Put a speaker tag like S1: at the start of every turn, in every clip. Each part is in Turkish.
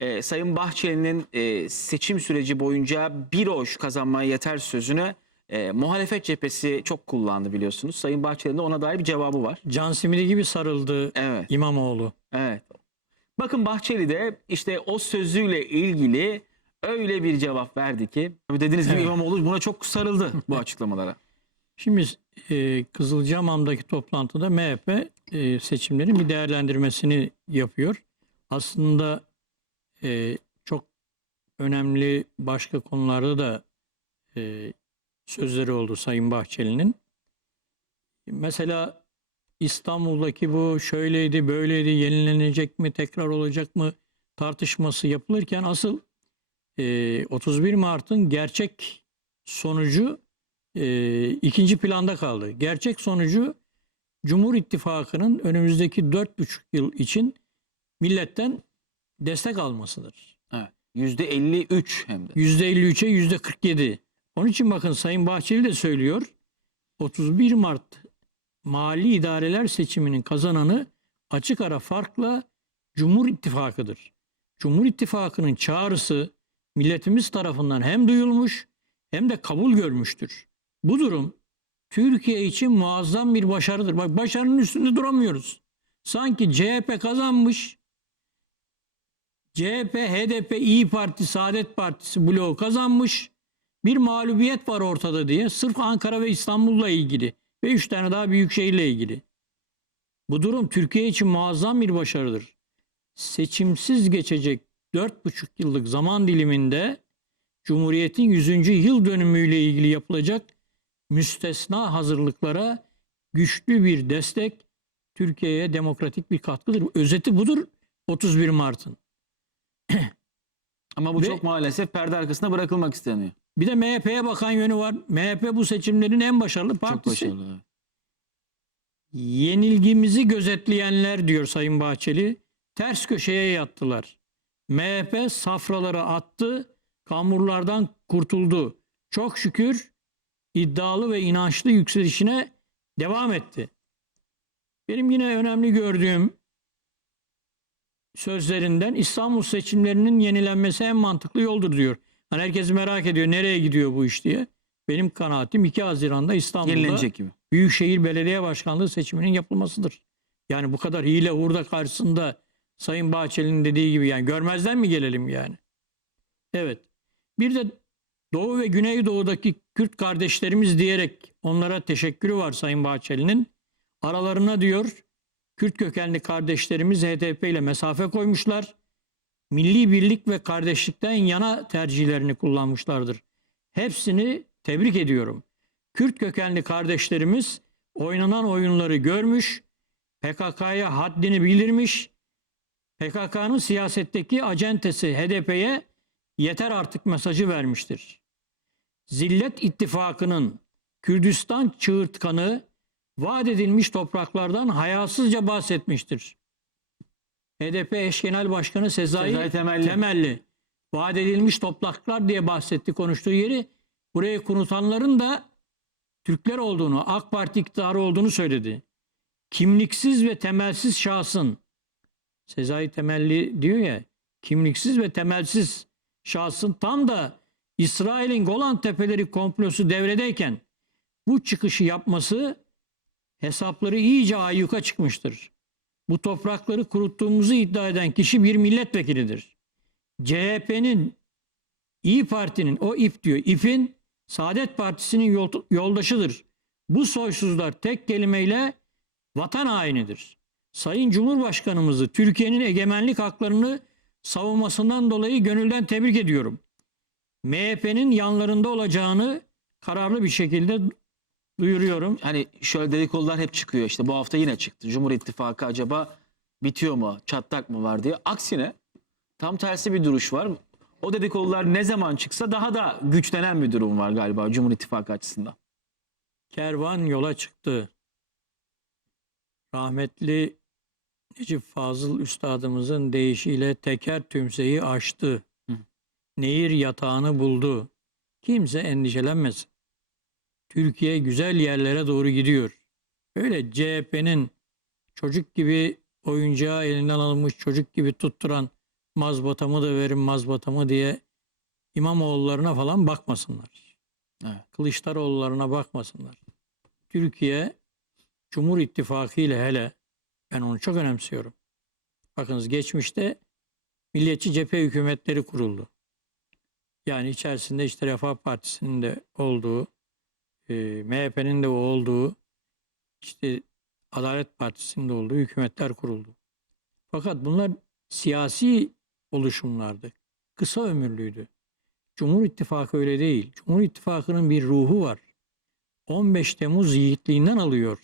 S1: e, Sayın Bahçeli'nin e, seçim süreci boyunca bir oy kazanmaya yeter sözünü e, muhalefet cephesi çok kullandı biliyorsunuz. Sayın Bahçeli'nin de ona dair bir cevabı var.
S2: Can simidi gibi sarıldı
S1: Evet.
S2: İmamoğlu.
S1: Evet. Bakın Bahçeli de işte o sözüyle ilgili öyle bir cevap verdi ki dediğiniz gibi
S2: Evet.
S1: İmamoğlu buna çok sarıldı bu açıklamalara.
S2: Şimdi e, Kızılcahamam'daki toplantıda MHP e, seçimlerin bir değerlendirmesini yapıyor. Aslında e, çok önemli başka konularda da e, sözleri oldu Sayın Bahçeli'nin. Mesela İstanbul'daki bu şöyleydi, böyleydi, yenilenecek mi, tekrar olacak mı tartışması yapılırken asıl e, 31 Mart'ın gerçek sonucu e, ikinci planda kaldı. Gerçek sonucu Cumhur İttifakı'nın önümüzdeki 4,5 yıl için milletten destek almasıdır.
S1: Evet. %53 hem de.
S2: %53'e %47. Onun için bakın Sayın Bahçeli de söylüyor. 31 Mart mali idareler seçiminin kazananı açık ara farkla Cumhur İttifakı'dır. Cumhur İttifakı'nın çağrısı milletimiz tarafından hem duyulmuş hem de kabul görmüştür. Bu durum Türkiye için muazzam bir başarıdır. Bak başarının üstünde duramıyoruz. Sanki CHP kazanmış, CHP, HDP, İyi Parti, Saadet Partisi bloğu kazanmış. Bir mağlubiyet var ortada diye sırf Ankara ve İstanbul'la ilgili ve üç tane daha büyük şehirle ilgili. Bu durum Türkiye için muazzam bir başarıdır. Seçimsiz geçecek dört buçuk yıllık zaman diliminde Cumhuriyet'in 100. yıl dönümüyle ilgili yapılacak müstesna hazırlıklara güçlü bir destek Türkiye'ye demokratik bir katkıdır. Özeti budur 31 Mart'ın.
S1: Ama bu
S2: Ve-
S1: çok maalesef perde arkasına bırakılmak isteniyor.
S2: Bir de MHP'ye bakan yönü var. MHP bu seçimlerin en başarılı
S1: Çok
S2: partisi.
S1: başarılı. evet.
S2: Yenilgimizi gözetleyenler diyor Sayın Bahçeli. Ters köşeye yattılar. MHP safraları attı, kamburlardan kurtuldu. Çok şükür iddialı ve inançlı yükselişine devam etti. Benim yine önemli gördüğüm sözlerinden İstanbul seçimlerinin yenilenmesi en mantıklı yoldur diyor. Hani herkes merak ediyor nereye gidiyor bu iş diye. Benim kanaatim 2 Haziran'da İstanbul'da
S1: gibi.
S2: Büyükşehir Belediye Başkanlığı seçiminin yapılmasıdır. Yani bu kadar hile hurda karşısında Sayın Bahçeli'nin dediği gibi yani görmezden mi gelelim yani? Evet. Bir de Doğu ve Güneydoğu'daki Kürt kardeşlerimiz diyerek onlara teşekkürü var Sayın Bahçeli'nin. Aralarına diyor Kürt kökenli kardeşlerimiz HDP ile mesafe koymuşlar. Milli birlik ve kardeşlikten yana tercihlerini kullanmışlardır. Hepsini tebrik ediyorum. Kürt kökenli kardeşlerimiz oynanan oyunları görmüş, PKK'ya haddini bildirmiş, PKK'nın siyasetteki acentesi HDP'ye yeter artık mesajı vermiştir. Zillet ittifakının Kürdistan çığırtkanı vaat edilmiş topraklardan hayasızca bahsetmiştir. HDP eş genel başkanı Sezai,
S1: Sezai Temelli.
S2: Temelli vaat edilmiş topraklar diye bahsetti konuştuğu yeri. Burayı kurutanların da Türkler olduğunu, AK Parti iktidarı olduğunu söyledi. Kimliksiz ve temelsiz şahsın, Sezai Temelli diyor ya, kimliksiz ve temelsiz şahsın tam da İsrail'in Golan Tepeleri komplosu devredeyken bu çıkışı yapması hesapları iyice ayyuka çıkmıştır. Bu toprakları kuruttuğumuzu iddia eden kişi bir milletvekilidir. CHP'nin, İyi Parti'nin, o ip diyor, ipin Saadet Partisi'nin yol- yoldaşıdır. Bu soysuzlar tek kelimeyle vatan hainidir. Sayın Cumhurbaşkanımızı Türkiye'nin egemenlik haklarını savunmasından dolayı gönülden tebrik ediyorum. MHP'nin yanlarında olacağını kararlı bir şekilde duyuruyorum.
S1: Hani şöyle dedikodular hep çıkıyor işte bu hafta yine çıktı. Cumhur İttifakı acaba bitiyor mu, çatlak mı var diye. Aksine tam tersi bir duruş var. O dedikodular ne zaman çıksa daha da güçlenen bir durum var galiba Cumhur İttifakı açısından.
S2: Kervan yola çıktı. Rahmetli Necip Fazıl Üstadımızın deyişiyle teker tümseyi aştı.
S1: Hı.
S2: Nehir yatağını buldu. Kimse endişelenmesin. Türkiye güzel yerlere doğru gidiyor. Öyle CHP'nin çocuk gibi oyuncağı elinden alınmış çocuk gibi tutturan mazbatamı da verin mazbatamı diye İmamoğullarına falan bakmasınlar.
S1: Evet.
S2: Kılıçdaroğullarına bakmasınlar. Türkiye Cumhur İttifakı ile hele ben onu çok önemsiyorum. Bakınız geçmişte milliyetçi cephe hükümetleri kuruldu. Yani içerisinde işte Refah Partisi'nin de olduğu, e, MHP'nin de olduğu, işte Adalet Partisi'nin de olduğu hükümetler kuruldu. Fakat bunlar siyasi oluşumlardı. Kısa ömürlüydü. Cumhur İttifakı öyle değil. Cumhur İttifakı'nın bir ruhu var. 15 Temmuz yiğitliğinden alıyor.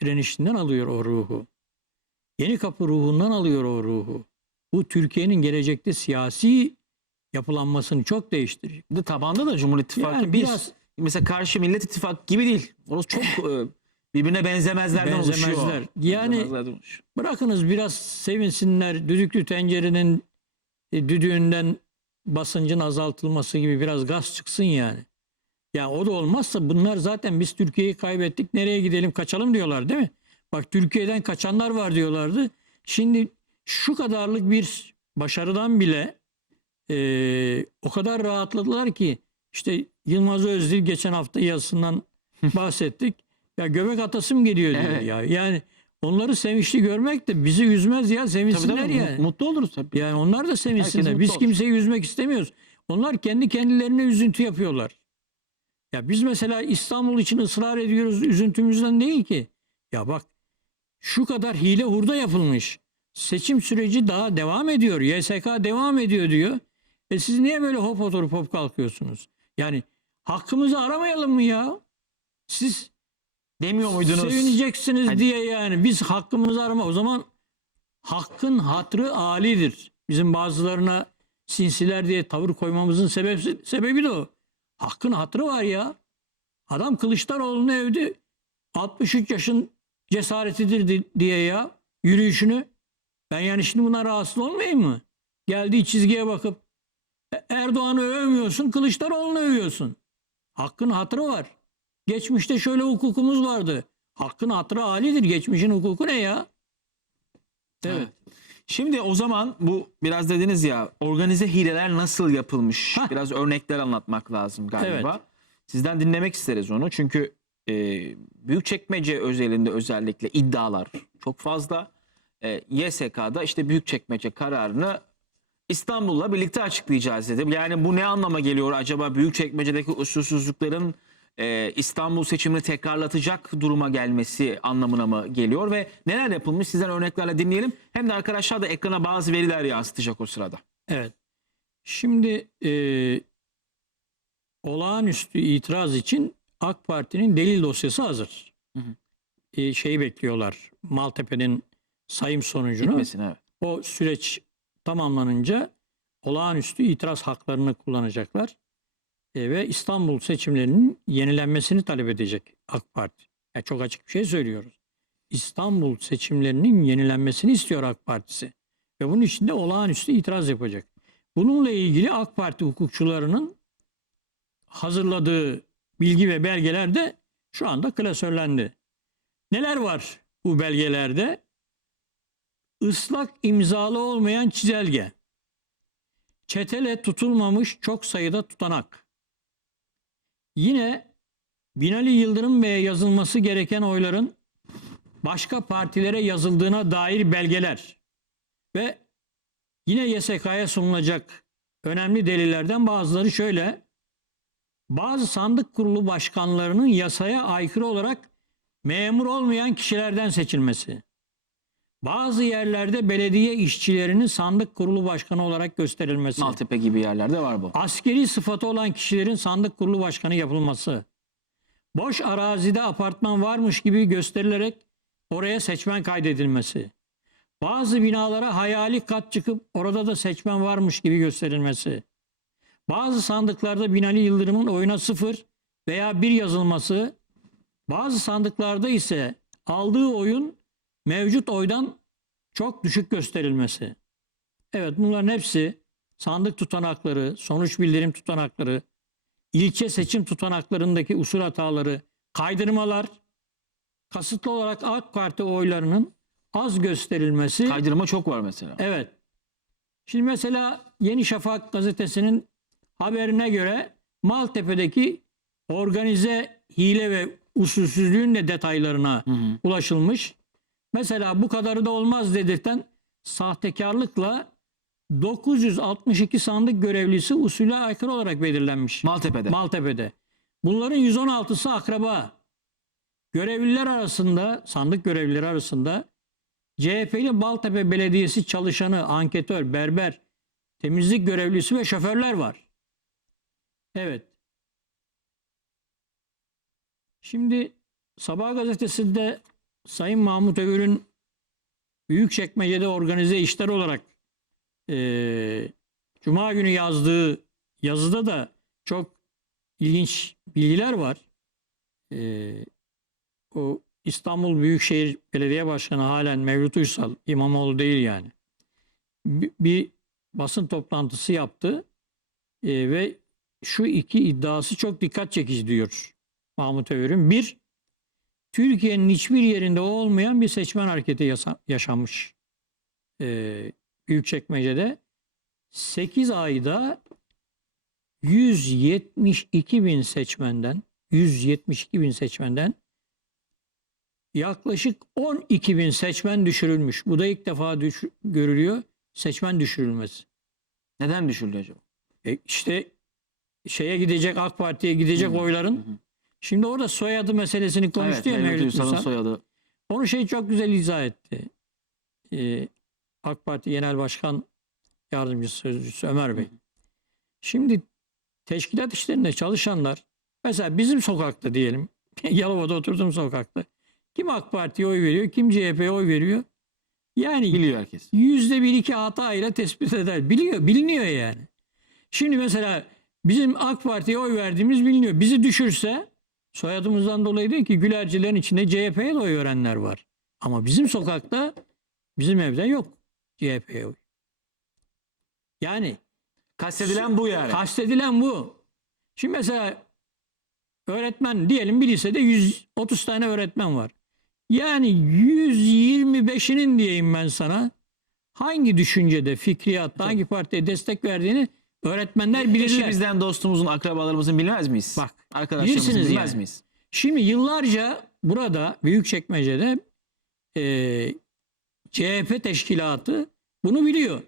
S2: Direnişinden alıyor o ruhu. Yeni Kapı ruhundan alıyor o ruhu. Bu Türkiye'nin gelecekte siyasi yapılanmasını çok değiştirecek.
S1: De tabanda da Cumhur İttifakı
S2: Yani
S1: bir.
S2: biraz
S1: Mesela karşı Millet İttifakı gibi değil. Orası çok e, birbirine benzemezlerden oluşuyor.
S2: Benzemezler. Yani-
S1: Benzemezlerden oluşuyor.
S2: bırakınız biraz sevinsinler. Düdüklü tencerenin e, düdüğünden basıncın azaltılması gibi biraz gaz çıksın yani. Ya o da olmazsa bunlar zaten biz Türkiye'yi kaybettik nereye gidelim kaçalım diyorlar değil mi? Bak Türkiye'den kaçanlar var diyorlardı. Şimdi şu kadarlık bir başarıdan bile e, o kadar rahatladılar ki işte Yılmaz Özdil geçen hafta yazısından bahsettik. Ya göbek atasım geliyor diyor
S1: Evet.
S2: ya. Yani onları sevinçli görmek de bizi üzmez ya
S1: Tabii
S2: sevinsinler
S1: tabii,
S2: yani.
S1: mutlu oluruz tabii.
S2: Yani onlar da sevinsinler. Biz
S1: olur.
S2: kimseyi üzmek istemiyoruz. Onlar kendi kendilerine üzüntü yapıyorlar. Ya biz mesela İstanbul için ısrar ediyoruz üzüntümüzden değil ki. Ya bak şu kadar hile hurda yapılmış. Seçim süreci daha devam ediyor. YSK devam ediyor diyor. E siz niye böyle hop oturup hop kalkıyorsunuz? Yani hakkımızı aramayalım mı ya? Siz
S1: Demiyor muydunuz?
S2: Sevineceksiniz
S1: Hani-
S2: diye yani biz hakkımızı arama. O zaman hakkın hatrı alidir. Bizim bazılarına sinsiler diye tavır koymamızın sebebi, sebebi de o. Hakkın hatrı var ya. Adam Kılıçdaroğlu'nu övdü. 63 yaşın cesaretidir di- diye ya yürüyüşünü. Ben yani şimdi buna rahatsız olmayayım mı? Geldiği çizgiye bakıp "E, Erdoğan'ı övmüyorsun, Kılıçdaroğlu'nu övüyorsun. Hakkın hatrı var. Geçmişte şöyle hukukumuz vardı. Hakkın hatırı alidir. Geçmişin hukuku ne ya? Evet.
S1: Şimdi o zaman bu biraz dediniz ya organize hileler nasıl yapılmış?
S2: Hah.
S1: Biraz örnekler anlatmak lazım galiba. Sizden dinlemek isteriz onu. Çünkü e, Büyükçekmece özelinde özellikle iddialar çok fazla. E, YSK'da işte Büyükçekmece kararını İstanbul'la birlikte açıklayacağız dedi. Yani bu ne anlama geliyor acaba Büyükçekmece'deki usulsüzlüklerin e, İstanbul seçimini tekrarlatacak duruma gelmesi anlamına mı geliyor ve neler yapılmış sizden örneklerle dinleyelim. Hem de arkadaşlar da ekrana bazı veriler yansıtacak o sırada.
S2: Evet. Şimdi e, olağanüstü itiraz için AK Parti'nin delil dosyası hazır.
S1: Hı hı.
S2: E, şeyi bekliyorlar. Maltepe'nin sayım sonucunu.
S1: Gitmesin evet.
S2: O süreç tamamlanınca olağanüstü itiraz haklarını kullanacaklar. E, ve İstanbul seçimlerinin yenilenmesini talep edecek AK Parti. Ya çok açık bir şey söylüyoruz. İstanbul seçimlerinin yenilenmesini istiyor AK Partisi. Ve bunun için de olağanüstü itiraz yapacak. Bununla ilgili AK Parti hukukçularının hazırladığı bilgi ve belgeler de şu anda klasörlendi. Neler var bu belgelerde? Islak imzalı olmayan çizelge. Çetele tutulmamış çok sayıda tutanak. Yine Binali Yıldırım Bey'e yazılması gereken oyların başka partilere yazıldığına dair belgeler ve yine YSK'ya sunulacak önemli delillerden bazıları şöyle. Bazı sandık kurulu başkanlarının yasaya aykırı olarak memur olmayan kişilerden seçilmesi. Bazı yerlerde belediye işçilerinin sandık kurulu başkanı olarak gösterilmesi.
S1: Maltepe gibi yerlerde var bu.
S2: Askeri sıfatı olan kişilerin sandık kurulu başkanı yapılması. Boş arazide apartman varmış gibi gösterilerek oraya seçmen kaydedilmesi. Bazı binalara hayali kat çıkıp orada da seçmen varmış gibi gösterilmesi. Bazı sandıklarda Binali Yıldırım'ın oyuna sıfır veya bir yazılması. Bazı sandıklarda ise aldığı oyun mevcut oydan çok düşük gösterilmesi. Evet bunların hepsi sandık tutanakları, sonuç bildirim tutanakları, ilçe seçim tutanaklarındaki usul hataları, kaydırmalar, kasıtlı olarak AK Parti oylarının az gösterilmesi.
S1: Kaydırma çok var mesela.
S2: Evet. Şimdi mesela Yeni Şafak gazetesinin haberine göre Maltepe'deki organize hile ve usulsüzlüğün de detaylarına
S1: Hı hı.
S2: ulaşılmış. Mesela bu kadarı da olmaz dedirten sahtekarlıkla 962 sandık görevlisi usule aykırı olarak belirlenmiş.
S1: Maltepe'de.
S2: Maltepe'de. Bunların 116'sı akraba. Görevliler arasında, sandık görevlileri arasında CHP'li Maltepe Belediyesi çalışanı, anketör, berber, temizlik görevlisi ve şoförler var. Evet. Şimdi Sabah gazetesinde Sayın Mahmut Övür'ün Büyükçekmece'de organize işler olarak eee Cuma günü yazdığı yazıda da çok ilginç bilgiler var. Ee, o İstanbul Büyükşehir Belediye Başkanı halen Mevlüt Uysal, İmamoğlu değil yani. Bir, bir basın toplantısı yaptı Ee, ve şu iki iddiası çok dikkat çekici diyor Mahmut Övür'ün. Bir, Türkiye'nin hiçbir yerinde olmayan bir seçmen hareketi yaşanmış. Ee, Büyükçekmece'de 8 ayda 172 bin seçmenden 172 bin seçmenden yaklaşık 12 bin seçmen düşürülmüş. Bu da ilk defa düş- görülüyor seçmen düşürülmesi.
S1: Neden düşürülüyor acaba?
S2: E işte şeye gidecek AK Parti'ye gidecek
S1: Hı,
S2: oyların.
S1: hı hı.
S2: Şimdi orada soyadı meselesini konuştu
S1: evet,
S2: ya
S1: Mevlüt
S2: Uysal.
S1: soyadı.
S2: Onu şey çok güzel izah etti. Ee, AK Parti Genel Başkan Yardımcısı Sözcüsü Ömer Bey. Şimdi teşkilat işlerinde çalışanlar mesela bizim sokakta diyelim Yalova'da oturduğum sokakta kim AK Parti'ye oy veriyor kim CHP'ye oy veriyor yani
S1: Biliyor herkes.
S2: yüzde bir iki hata ile tespit eder. Biliyor, biliniyor yani. Şimdi mesela bizim AK Parti'ye oy verdiğimiz biliniyor. Bizi düşürse soyadımızdan dolayı değil ki Gülercilerin içinde CHP'ye de oy verenler var. Ama bizim sokakta bizim evde yok CHP'ye oy. Yani
S1: Kastedilen bu yani.
S2: kastedilen bu. Şimdi mesela öğretmen diyelim bir lisede 130 tane öğretmen var. Yani 125'inin diyeyim ben sana hangi düşüncede, fikriyatta, hangi partiye destek verdiğini öğretmenler bilirler.
S1: Eşimizden, dostumuzun, akrabalarımızın bilmez miyiz?
S2: Bak,
S1: Arkadaşlarımızın
S2: bilirsiniz
S1: bilmez
S2: yani.
S1: miyiz?
S2: Şimdi yıllarca burada Büyükçekmece'de eee CHP teşkilatı bunu biliyor.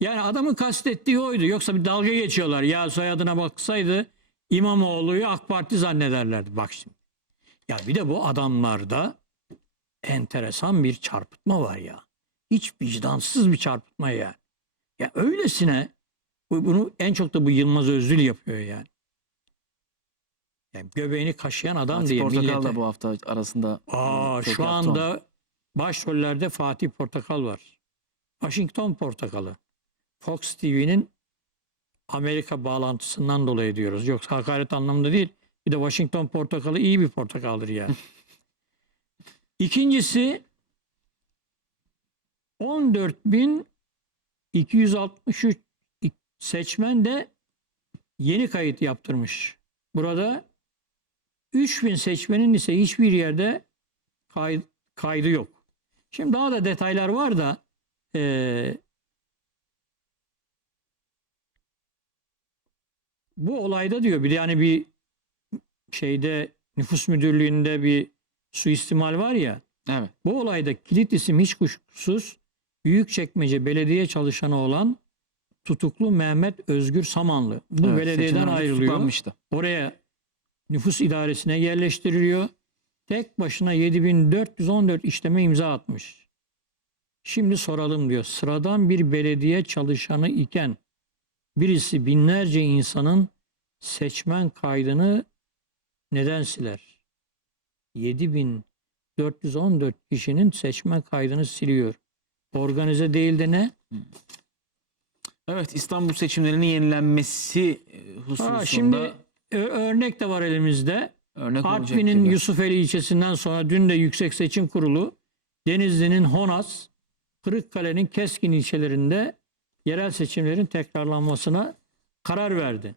S2: Yani adamın kastettiği oydu. Yoksa bir dalga geçiyorlar. Ya soyadına baksaydı İmamoğlu'yu AK Parti zannederlerdi. Bak şimdi. Ya bir de bu adamlarda enteresan bir çarpıtma var ya. Hiç vicdansız bir çarpıtma ya. Ya öylesine bu- bunu en çok da bu Yılmaz Özdil yapıyor yani. Yani göbeğini kaşıyan adam
S1: Fatih
S2: diye
S1: Portakal
S2: millete.
S1: da bu hafta arasında.
S2: Aa,
S1: çok
S2: şu
S1: yaptı
S2: anda başrollerde Fatih Portakal var. Washington Portakalı. Fox TV'nin Amerika bağlantısından dolayı diyoruz. Yoksa hakaret anlamında değil. Bir de Washington Portakalı iyi bir portakaldır yani. İkincisi 14.263 seçmen de yeni kayıt yaptırmış. Burada 3000 seçmenin ise hiçbir yerde kay- kaydı yok. Şimdi daha da detaylar var da eee, bu olayda diyor bir yani bir şeyde nüfus müdürlüğünde bir suistimal var ya
S1: Evet.
S2: bu olayda kilit isim hiç kuşkusuz Büyükçekmece belediye çalışanı olan tutuklu Mehmet Özgür Samanlı. Bu
S1: evet,
S2: belediyeden ayrılıyor. Oraya nüfus idaresine yerleştiriliyor. Tek başına 7414 işleme imza atmış. Şimdi soralım diyor. Sıradan bir belediye çalışanı iken birisi binlerce insanın seçmen kaydını neden siler? 7414 kişinin seçmen kaydını siliyor. Organize değil de ne?
S1: Evet İstanbul seçimlerinin yenilenmesi hususunda
S2: Ha, şimdi örnek de var elimizde.
S1: örnek
S2: Artvin'in. Yusufeli ilçesinden sonra dün de Yüksek Seçim Kurulu Denizli'nin Honas, Kırıkkale'nin Keskin ilçelerinde yerel seçimlerin tekrarlanmasına karar verdi.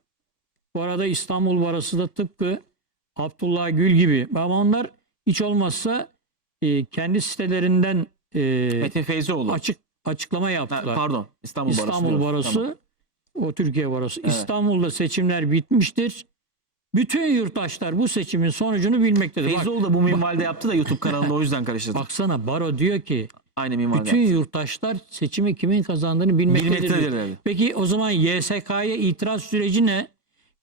S2: Bu arada İstanbul Barası da tıpkı Abdullah Gül gibi ama onlar hiç olmazsa e, kendi sitelerinden e,
S1: Metin Feyzioğlu.
S2: açık açıklama
S1: Ha,
S2: yaptılar.
S1: pardon İstanbul.
S2: İstanbul
S1: diyoruz.
S2: Barosu,
S1: Tamam.
S2: o Türkiye Barosu.
S1: Evet.
S2: İstanbul'da seçimler bitmiştir. Bütün yurttaşlar bu seçimin sonucunu bilmektedir. Bak,
S1: Feyzoğlu da bu minvalde yaptı da YouTube kanalında o yüzden karıştırdı.
S2: baksana Baro diyor ki
S1: Aynı minvalde
S2: bütün
S1: yaptı.
S2: yurttaşlar seçimi kimin kazandığını bilmektedir.
S1: Bilmektedir
S2: diyor. Peki o zaman YSK'ya itiraz süreci ne?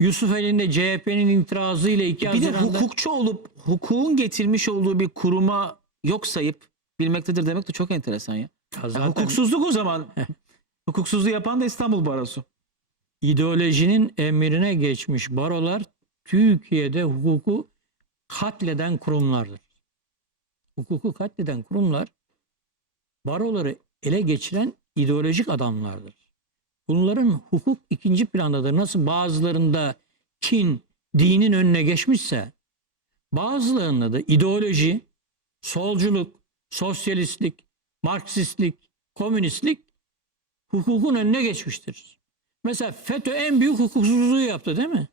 S2: Yusuf elinde CHP'nin itirazı ile 2
S1: Bir de hukukçu olup hukukun getirmiş olduğu bir kuruma yok sayıp bilmektedir demek de çok enteresan ya.
S2: Ya
S1: Ya
S2: zaten
S1: hukuksuzluk o zaman. Hukuksuzluğu yapan da İstanbul Barosu.
S2: ideolojinin emrine geçmiş barolar Türkiye'de hukuku katleden kurumlardır. Hukuku katleden kurumlar baroları ele geçiren ideolojik adamlardır. Bunların hukuk ikinci plandadır. Nasıl bazılarında kin dinin önüne geçmişse bazılarında da ideoloji, solculuk, sosyalistlik, marksistlik, komünistlik hukukun önüne geçmiştir. Mesela FETÖ en büyük hukuksuzluğu yaptı değil mi?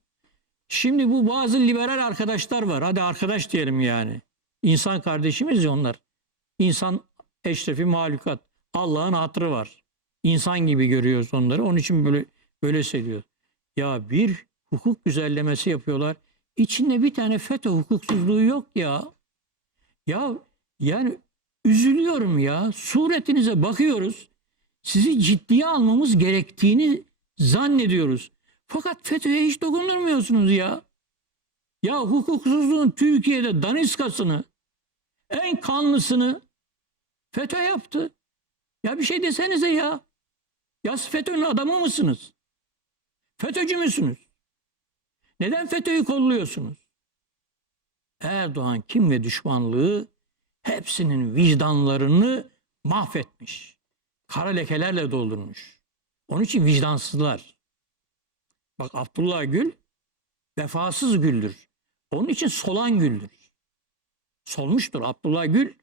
S2: Şimdi bu bazı liberal arkadaşlar var. Hadi arkadaş diyelim yani. İnsan kardeşimiz ya onlar. İnsan eşrefi mahlukat. Allah'ın hatırı var. İnsan gibi görüyoruz onları. Onun için böyle böyle söylüyor. Ya bir hukuk güzellemesi yapıyorlar. İçinde bir tane FETÖ hukuksuzluğu yok ya. Ya yani üzülüyorum ya. Suretinize bakıyoruz. Sizi ciddiye almamız gerektiğini zannediyoruz. Fakat FETÖ'ye hiç dokundurmuyorsunuz ya. Ya hukuksuzluğun Türkiye'de daniskasını, en kanlısını FETÖ yaptı. Ya bir şey desenize ya. Ya FETÖ'nün adamı mısınız? FETÖ'cü müsünüz? Neden FETÖ'yü kolluyorsunuz? Erdoğan kim ve düşmanlığı hepsinin vicdanlarını mahvetmiş. Kara lekelerle doldurmuş. Onun için vicdansızlar. Bak Abdullah Gül vefasız güldür. Onun için solan güldür. Solmuştur Abdullah Gül.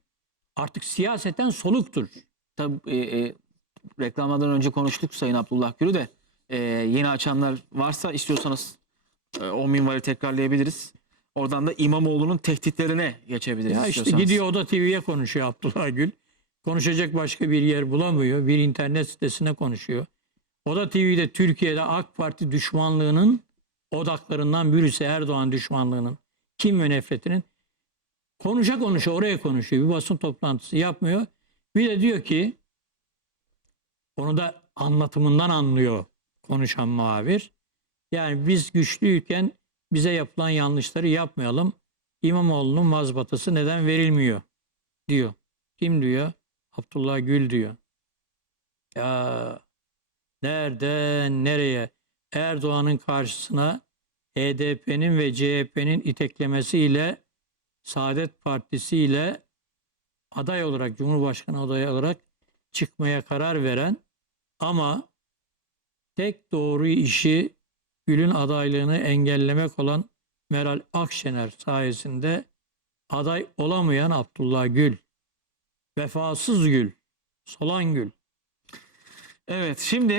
S2: Artık siyaseten soluktur.
S1: Tabii e, e, reklamlardan önce konuştuk Sayın Abdullah Gül'ü de. E, yeni açanlar varsa istiyorsanız e, o minvali tekrarlayabiliriz. Oradan da İmamoğlu'nun tehditlerine geçebiliriz
S2: Ya işte
S1: istiyorsanız.
S2: gidiyor Oda TV'ye konuşuyor Abdullah Gül. Konuşacak başka bir yer bulamıyor. Bir internet sitesine konuşuyor. Oda TV'de Türkiye'de AK Parti düşmanlığının odaklarından birisi Erdoğan düşmanlığının, kim ve nefretinin konuşa konuşa oraya konuşuyor. Bir basın toplantısı yapmıyor. Bir de diyor ki onu da anlatımından anlıyor konuşan muhabir. Yani biz güçlüyken bize yapılan yanlışları yapmayalım. İmamoğlu'nun mazbatası neden verilmiyor diyor. Kim diyor? Abdullah Gül diyor. Ya nereden nereye? Erdoğan'ın karşısına HDP'nin ve CHP'nin iteklemesiyle Saadet Partisi ile aday olarak Cumhurbaşkanı adayı olarak çıkmaya karar veren ama tek doğru işi Gül'ün adaylığını engellemek olan Meral Akşener sayesinde aday olamayan Abdullah Gül. Vefasız Gül. Solan Gül.
S1: Evet şimdi